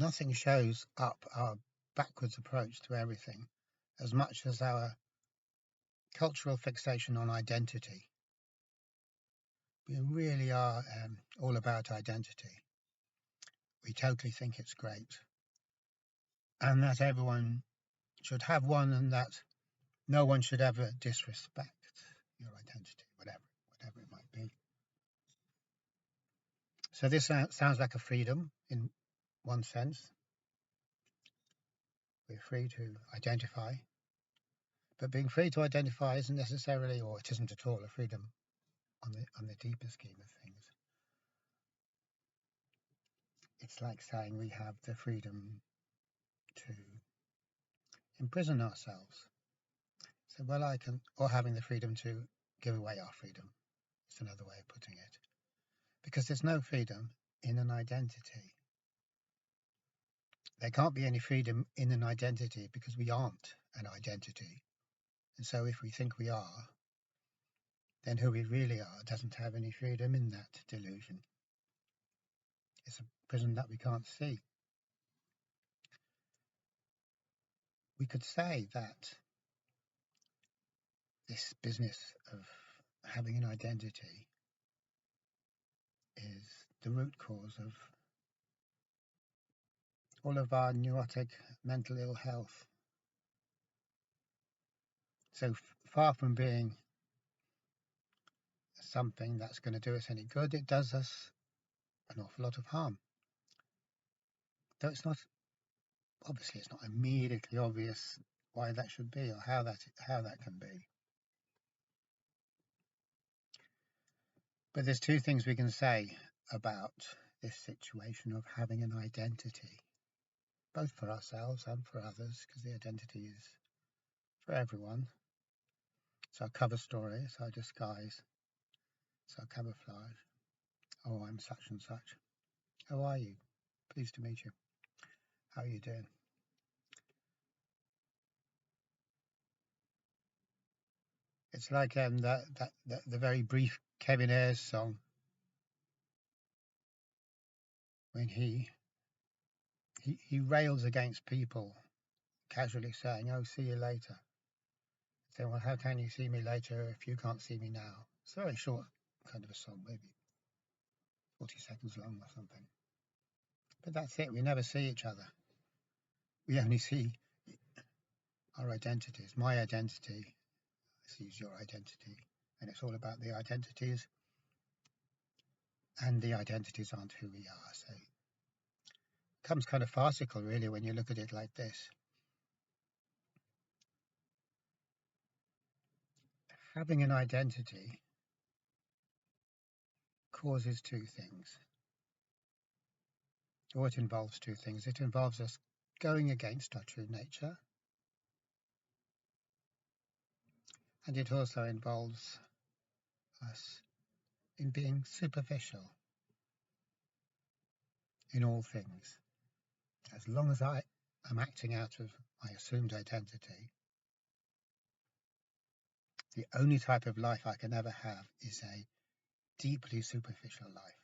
Nothing shows up our backwards approach to everything as much as our cultural fixation on identity. We really are all about identity. We totally think it's great, and that everyone should have one, and that no one should ever disrespect your identity, whatever it might be. So this sounds like a freedom in one sense. We're free to identify, but being free to identify isn't necessarily, or it isn't at all, a freedom on the deeper scheme of things. It's like saying we have the freedom to imprison ourselves. So, well, or having the freedom to give away our freedom. It's another way of putting it. Because there's no freedom in an identity. There can't be any freedom in an identity because we aren't an identity. And so if we think we are, then who we really are doesn't have any freedom in that delusion. It's a prison that we can't see. We could say that this business of having an identity is the root cause of all of our neurotic mental ill health. So far from being something that's going to do us any good, it does us an awful lot of harm. Though it's not immediately obvious why that should be, or how that can be. But there's two things we can say about this situation of having an identity, both for ourselves and for others, because the identity is for everyone. It's our cover story, it's our disguise, it's our camouflage. Oh, I'm such and such. How are you? Pleased to meet you. How are you doing? It's like the very brief Kevin Ayers song, when he rails against people, casually saying, "Oh, see you later." So, well, how can you see me later if you can't see me now? It's a very short kind of a song, maybe 40 seconds long or something. But that's it. We never see each other. We only see our identities. My identity sees your identity, and it's all about the identities, and the identities aren't who we are. So it becomes kind of farcical, really, when you look at it like this. Having an identity causes two things, or it involves two things. It involves us going against our true nature, and it also involves us in being superficial in all things. As long as I am acting out of my assumed identity, the only type of life I can ever have is a deeply superficial life.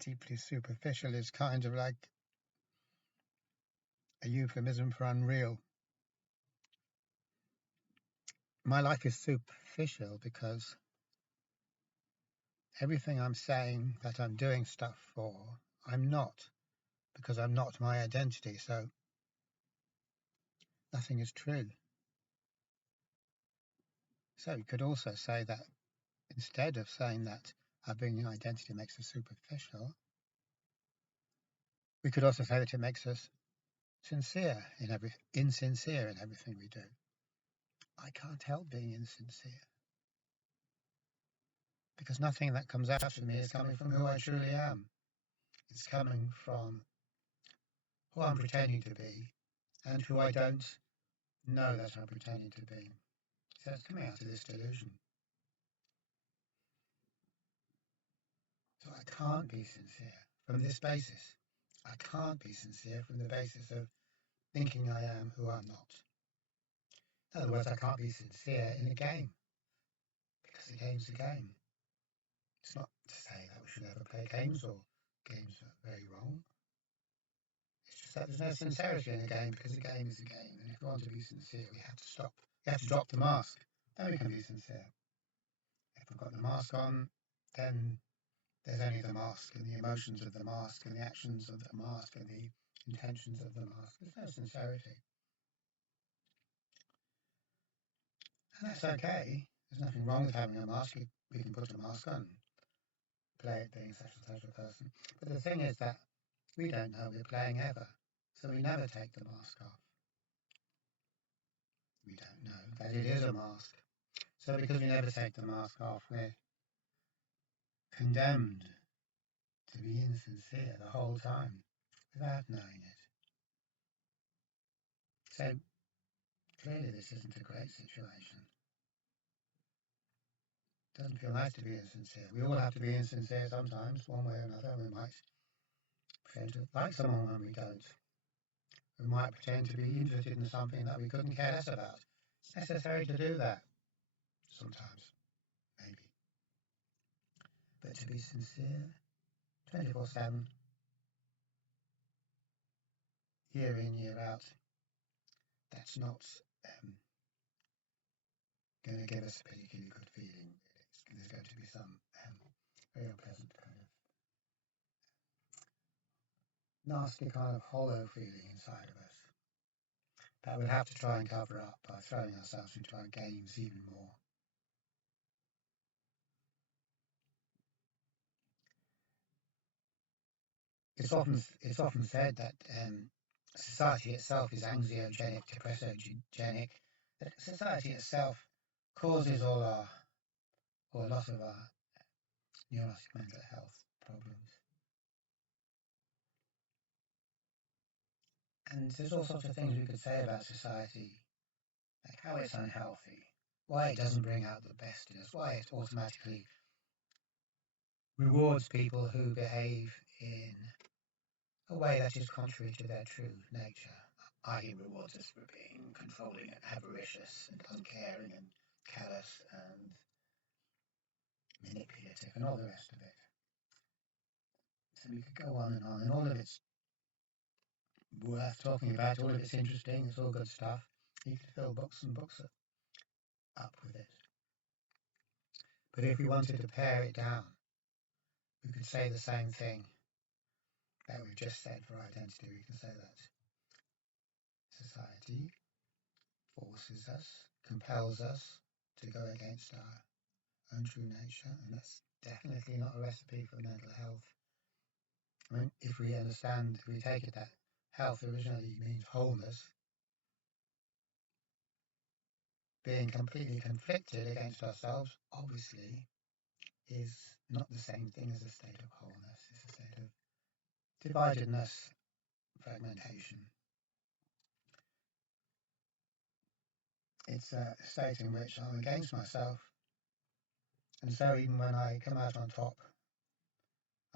Deeply superficial is kind of like a euphemism for unreal. My life is superficial because everything I'm saying that I'm doing stuff for, I'm not, because I'm not my identity, so nothing is true. So you could also say that instead of saying that our being an identity makes us superficial, we could also say that it makes us insincere in everything we do. I can't help being insincere, because nothing that comes out of me is coming from who I truly am. It's coming from who I'm pretending to be and who I don't know that I'm pretending to be. So it's coming out of this delusion. So I can't be sincere from this basis. I can't be sincere from the basis of thinking I am who I'm not. In other words, I can't be sincere in a game, because the game's a game. It's not to say that we should never play games or games are very wrong. It's just that there's no sincerity in a game because a game is a game, and if we want to be sincere, we have to stop. We have to drop the mask. Then we can be sincere. If we've got the mask on, then there's only the mask and the emotions of the mask and the actions of the mask and the intentions of the mask. There's no sincerity. And that's okay. There's nothing wrong with having a mask. We can put a mask on, play it being such and such a person. But the thing is that we don't know we're playing ever. So we never take the mask off. We don't know that it is a mask. So because we never take the mask off, we're condemned to be insincere the whole time without knowing it. So clearly this isn't a great situation. It doesn't feel nice to be insincere. We all have to be insincere sometimes, one way or another. We might pretend to like someone when we don't. We might pretend to be interested in something that we couldn't care less about. It's necessary to do that sometimes, maybe. But to be sincere 24/7, year in, year out, that's not going to give us a particularly good feeling. There's going to be some very unpleasant kind of nasty kind of hollow feeling inside of us that we'll have to try and cover up by throwing ourselves into our games even more. It's often said that society itself is anxiogenic, depressogenic, that society itself causes all our, or a lot of our neurotic mental health problems. And there's all sorts of things we could say about society, like how it's unhealthy, why it doesn't bring out the best in us, why it automatically rewards people who behave in a way that is contrary to their true nature, i.e. rewards us for being controlling and avaricious and uncaring and callous and manipulative and all the rest of it. So we could go on, and all of it's worth talking about, all of it's interesting, it's all good stuff. You could fill books and books up with it. But if we wanted to pare it down, we could say the same thing that we've just said for identity. We can say that society forces us, compels us to go against our own true nature, and that's definitely not a recipe for mental health. I mean, if we take it that health originally means wholeness, being completely conflicted against ourselves, obviously, is not the same thing as a state of wholeness. It's a state of dividedness, fragmentation. It's a state in which I'm against myself, and so even when I come out on top,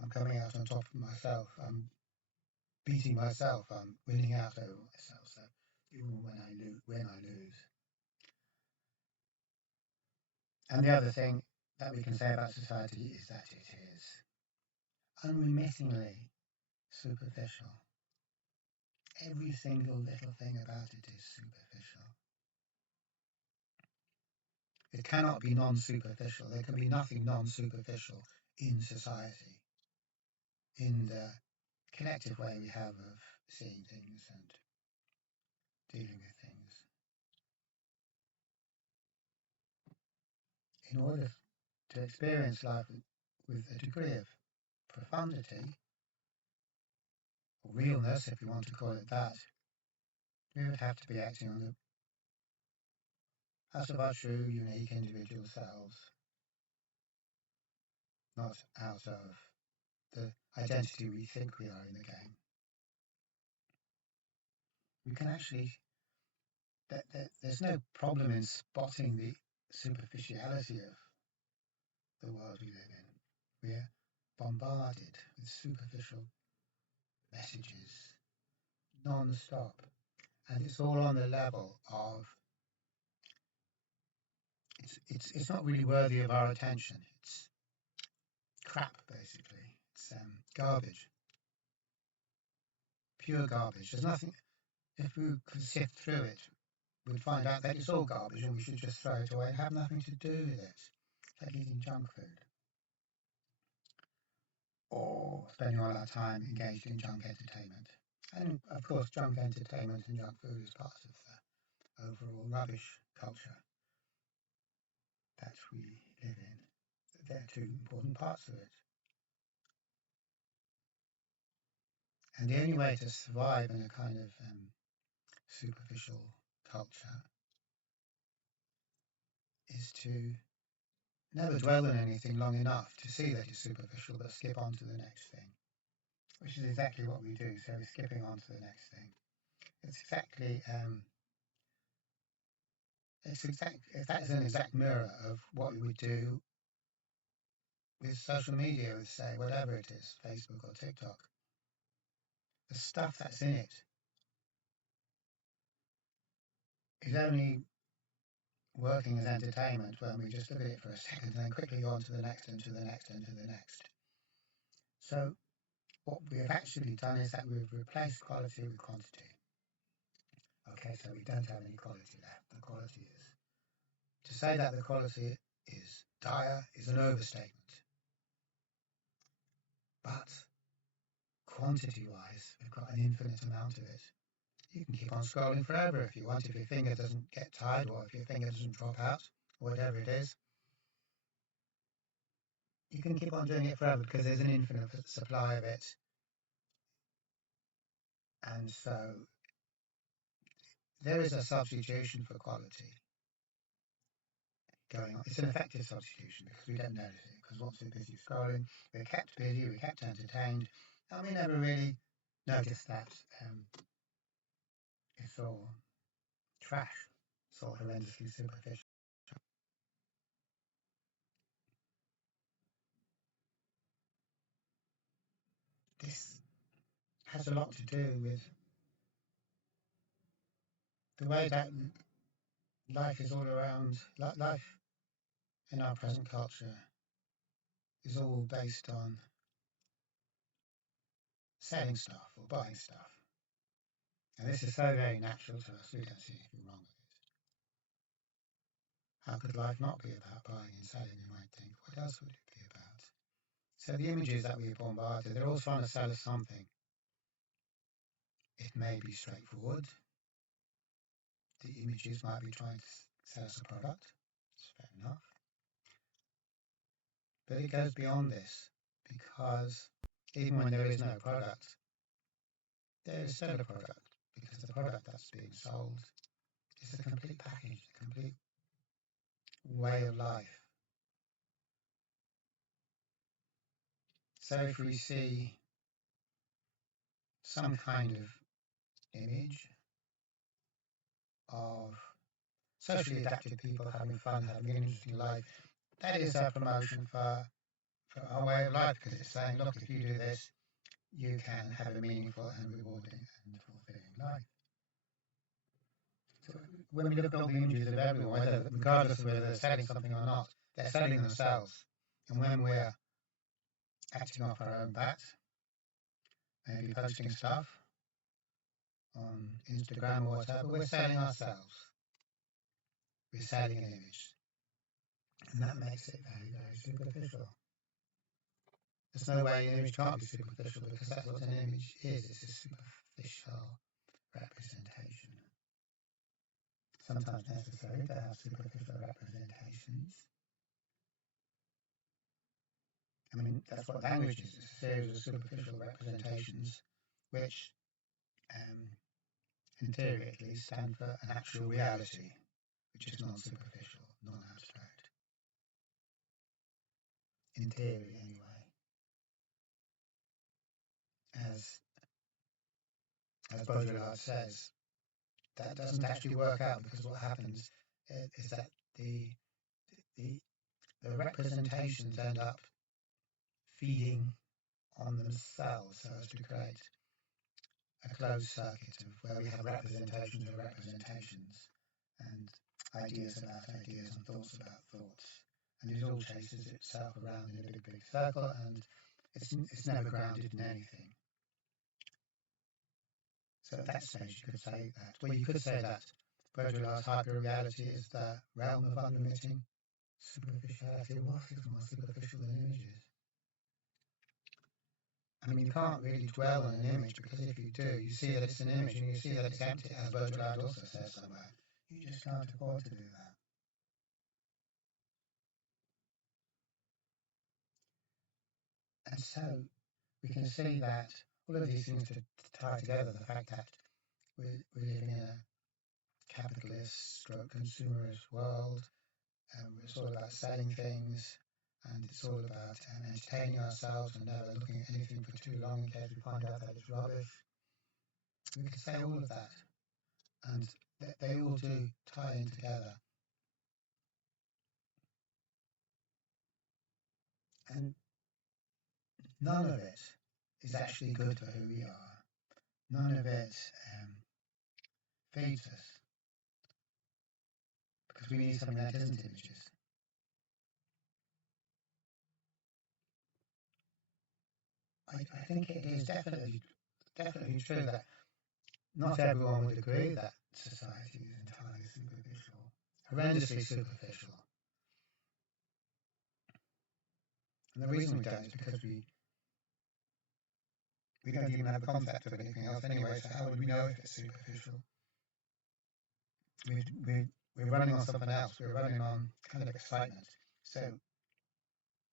I'm coming out on top of myself. I'm beating myself. I'm winning out over myself. So even when I lose. And the other thing that we can say about society is that it is unremittingly superficial. Every single little thing about it is superficial. It cannot be non-superficial. There can be nothing non-superficial in society, in the collective way we have of seeing things and dealing with things. In order to experience life with a degree of profundity, or realness, if you want to call it that, we would have to be acting on the out of our true, unique, individual selves, not out of the identity we think we are in the game. We can actually, there's no problem in spotting the superficiality of the world we live in. We're bombarded with superficial messages non-stop, and it's all on the level of it's not really worthy of our attention. It's crap, basically. it's garbage, pure garbage. There's nothing. If we could sift through it, we'd find out that it's all garbage and we should just throw it away and have nothing to do with it. It's like eating junk food. Or spending all our time engaged in junk entertainment. And of course, junk entertainment and junk food is part of the overall rubbish culture that we live in. They're two important parts of it. And the only way to survive in a kind of superficial culture is to never dwell on anything long enough to see that it's superficial, but skip on to the next thing, which is exactly what we do. So we're skipping on to the next thing. That is an exact mirror of what we would do with social media, with say whatever it is, Facebook or TikTok. The stuff that's in it is only working as entertainment when we just look at it for a second and then quickly go on to the next and to the next and to the next. So what we have actually done is that we've replaced quality with quantity. Okay, so we don't have any quality left. The quality is, to say that the quality is dire is an overstatement. But quantity-wise, we've got an infinite amount of it. You can keep on scrolling forever if you want, if your finger doesn't get tired or if your finger doesn't drop out, or whatever it is. You can keep on doing it forever because there's an infinite supply of it. And so there is a substitution for quality going on. It's an effective substitution because we don't notice it, because once we're busy scrolling, we're kept busy, we're kept entertained, and we never really notice that it's all trash, it's all horrendously superficial. This has a lot to do with the way that life is all around. Life in our present culture is all based on selling stuff or buying stuff. And this is so very natural to us, we don't see anything wrong with it. How could life not be about buying and selling, you might think? What else would it be about? So the images that we bombarded, they're all trying to sell us something. It may be straightforward. The images might be trying to sell us a product. It's fair enough. But it goes beyond this, because even when there is no product, there is still a product, because the product that's being sold is a complete package, a complete way of life. So if we see some kind of image of socially adapted people having fun, having an interesting life, that is a promotion for our way of life, because it's saying, look, if you do this, you can have a meaningful and rewarding and fulfilling life. So when we look at all the images of everyone, regardless of whether they're selling something or not, they're selling themselves. And when we're acting off our own bat, maybe posting stuff on Instagram or whatever, we're selling ourselves. We're selling an image. And that makes it very, very superficial. There's no way an image can't be superficial, because that's what an image is. It's a superficial representation. Sometimes necessary to have superficial representations. I mean, that's what language is. It's a series of superficial representations which, in theory at least, stand for an actual reality, which is non-superficial, non-abstract. In theory, anyway. As Baudrillard says, that doesn't actually work out, because what happens is that the representations end up feeding on themselves, so as to create a closed circuit of where we have representations of representations and ideas about ideas and thoughts about thoughts, and it all chases itself around in a big circle, and It's never grounded in anything. So at that stage, you could say that, well, you could say that Baudrillard's hyper-reality is the realm of unremitting superficiality. What is more superficial than images? I mean, you can't really dwell on an image, because if you do, you see that it's an image and you see that it's empty, as Baudrillard also says somewhere. You just can't afford to do that. And so we can see that all of these things to tie together the fact that we're living in a capitalist stroke consumerist world. It's all about selling things, and it's all about entertaining ourselves and never looking at anything for too long in case we find out that it's rubbish. We can say all of that, and they all do tie in together. And none of it is actually good for who we are. None of it feeds us, because we need something that isn't images. I think it is definitely true that not everyone would agree that society is entirely superficial, horrendously superficial. And the reason we don't is because we don't even have a concept of anything else anyway, so how would we know if it's superficial? We're running on something else, we're running on kind of excitement. So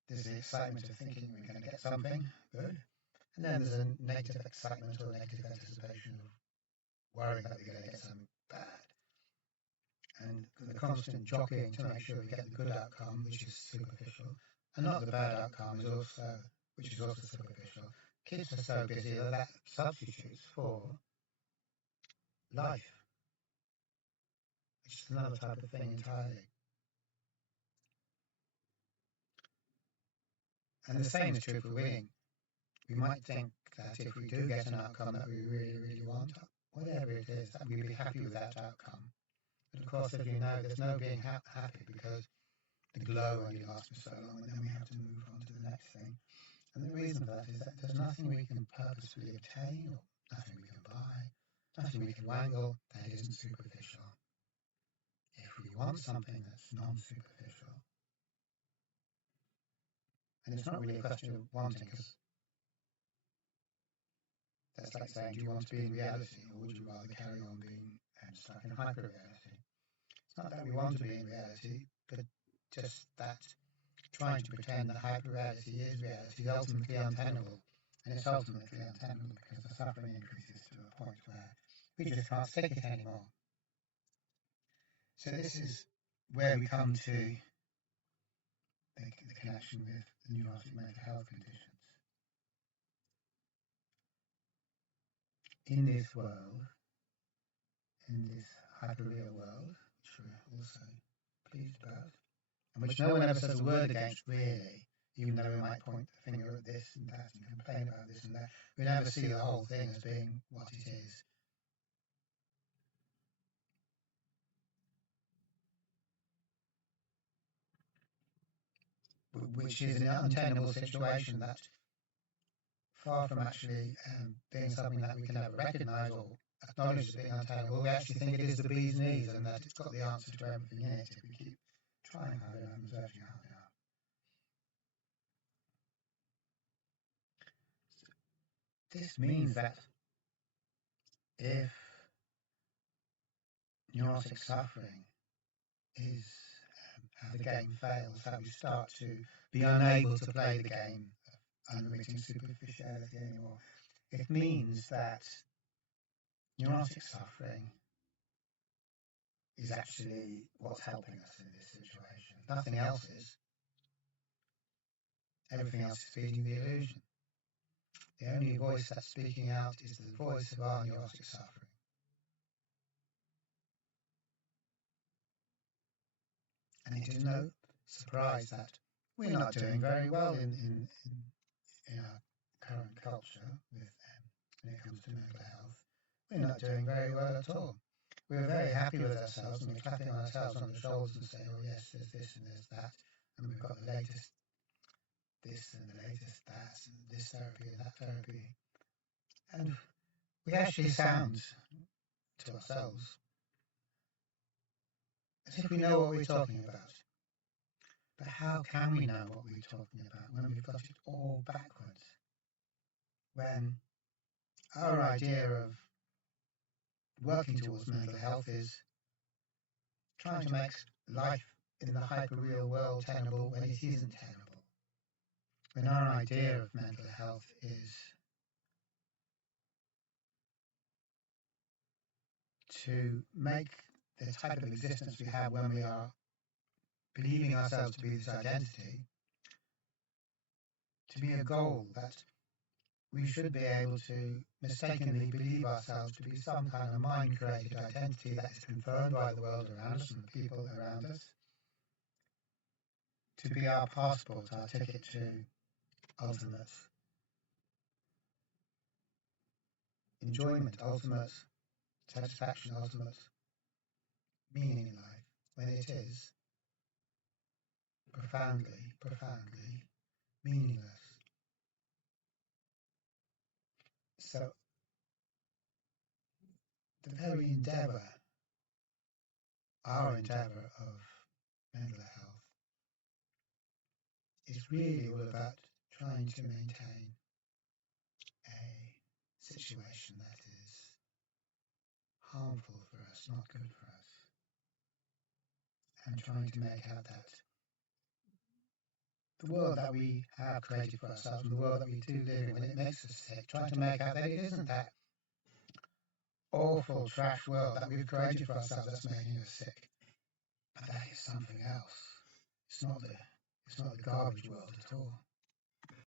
there's the excitement of thinking we're going to get something good, and then there's a negative excitement or negative anticipation of worrying that we're going to get something bad. And the constant jockeying to make sure we get the good outcome, which is superficial, and not the bad outcome, which is also superficial, keeps us so busy that substitutes for life, which is another type of thing entirely. And the same is true for winning. We might think that if we do get an outcome that we really, really want, whatever it is, that we'd be happy with that outcome. But of course, as you know, there's no being happy, because the glow only lasts for so long, and then we have to move on to the next thing. And the reason for that is that there's nothing we can purposefully obtain, or nothing we can buy, nothing we can wangle that isn't superficial. If we want something that's non-superficial, and it's not really a question of wanting, because that's like saying, do you want to be in reality, or would you rather carry on being stuck in hyper-reality? It's not that we want to be in reality, but just that trying to pretend that hyper-reality is reality is ultimately untenable. And it's ultimately untenable because the suffering increases to a point where we just can't stick it anymore. So this is where we come to the connection with the neurotic mental health conditions. In this world, in this hyper-real world, which we're also pleased about, and which no one ever says a word against, really, even though we might point the finger at this and that and complain about this and that, we never see the whole thing as being what it is. Which is an untenable situation that, far from actually being something that we can never recognise or acknowledge as being untenable, we actually think it is the bee's knees and that it's got the answer to everything in it if we keep trying hard enough and searching hard enough. This means that if neurotic suffering is how the game fails, how we start to be unable to play the game of unremitting superficiality anymore, it means that neurotic suffering is actually what's helping us in this situation. Nothing else is. Everything else is feeding the illusion. The only voice that's speaking out is the voice of our neurotic suffering. And it is no surprise that we're not doing very well in our current culture when it comes to mental health. We're not doing very well at all. We're very happy with ourselves and we're clapping ourselves on the shoulders and saying, oh yes, there's this and there's that, and we've got the latest this and the latest that and this therapy and that therapy. And we actually sound to ourselves as if we know what we're talking about. But how can we know what we're talking about when we've got it all backwards? When our idea of working towards mental health is trying to make life in the hyper-real world tenable when it isn't tenable. When our idea of mental health is to make the type of existence we have when we are believing ourselves to be this identity, to be a goal that we should be able to mistakenly believe ourselves to be some kind of mind-created identity that is confirmed by the world around us and the people around us, to be our passport, our ticket to ultimate enjoyment, ultimate satisfaction, ultimate meaning in life, when it is profoundly, profoundly meaningless. So the very endeavour, our endeavour of mental health, is really all about trying to maintain a situation that is harmful for us, not good for us, and trying to make out that the world that we have created for ourselves and the world that we do live in, when it makes us sick, trying to make out that it isn't that awful trash world that we've created for ourselves that's making us sick, but that is something else. It's not the garbage world at all.